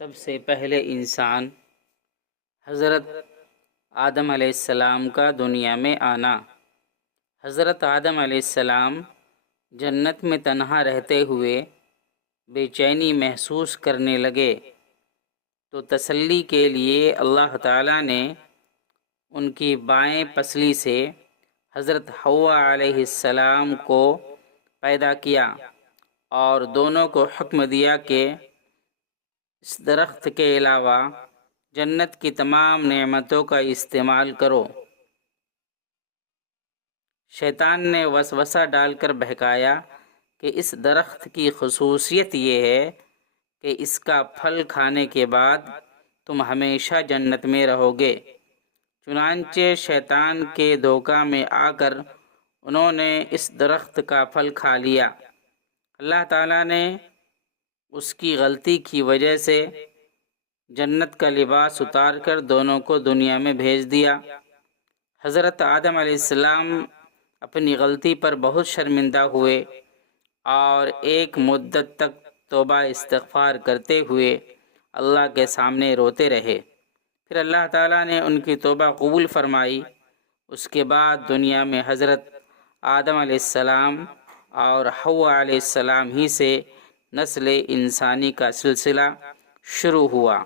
سب سے پہلے انسان حضرت آدم علیہ السلام کا دنیا میں آنا۔ حضرت آدم علیہ السلام جنت میں تنہا رہتے ہوئے بے چینی محسوس کرنے لگے تو تسلی کے لیے اللہ تعالیٰ نے ان کی بائیں پسلی سے حضرت حوا علیہ السلام کو پیدا کیا اور دونوں کو حکم دیا کہ اس درخت کے علاوہ جنت کی تمام نعمتوں کا استعمال کرو۔ شیطان نے وسوسہ ڈال کر بہکایا کہ اس درخت کی خصوصیت یہ ہے کہ اس کا پھل کھانے کے بعد تم ہمیشہ جنت میں رہو گے۔ چنانچہ شیطان کے دھوکہ میں آ کر انہوں نے اس درخت کا پھل کھا لیا۔ اللہ تعالیٰ نے اس کی غلطی کی وجہ سے جنت کا لباس اتار کر دونوں کو دنیا میں بھیج دیا۔ حضرت آدم علیہ السلام اپنی غلطی پر بہت شرمندہ ہوئے اور ایک مدت تک توبہ استغفار کرتے ہوئے اللہ کے سامنے روتے رہے۔ پھر اللہ تعالیٰ نے ان کی توبہ قبول فرمائی۔ اس کے بعد دنیا میں حضرت آدم علیہ السلام اور حوا علیہ السلام ہی سے نسل انسانی کا سلسلہ شروع ہوا۔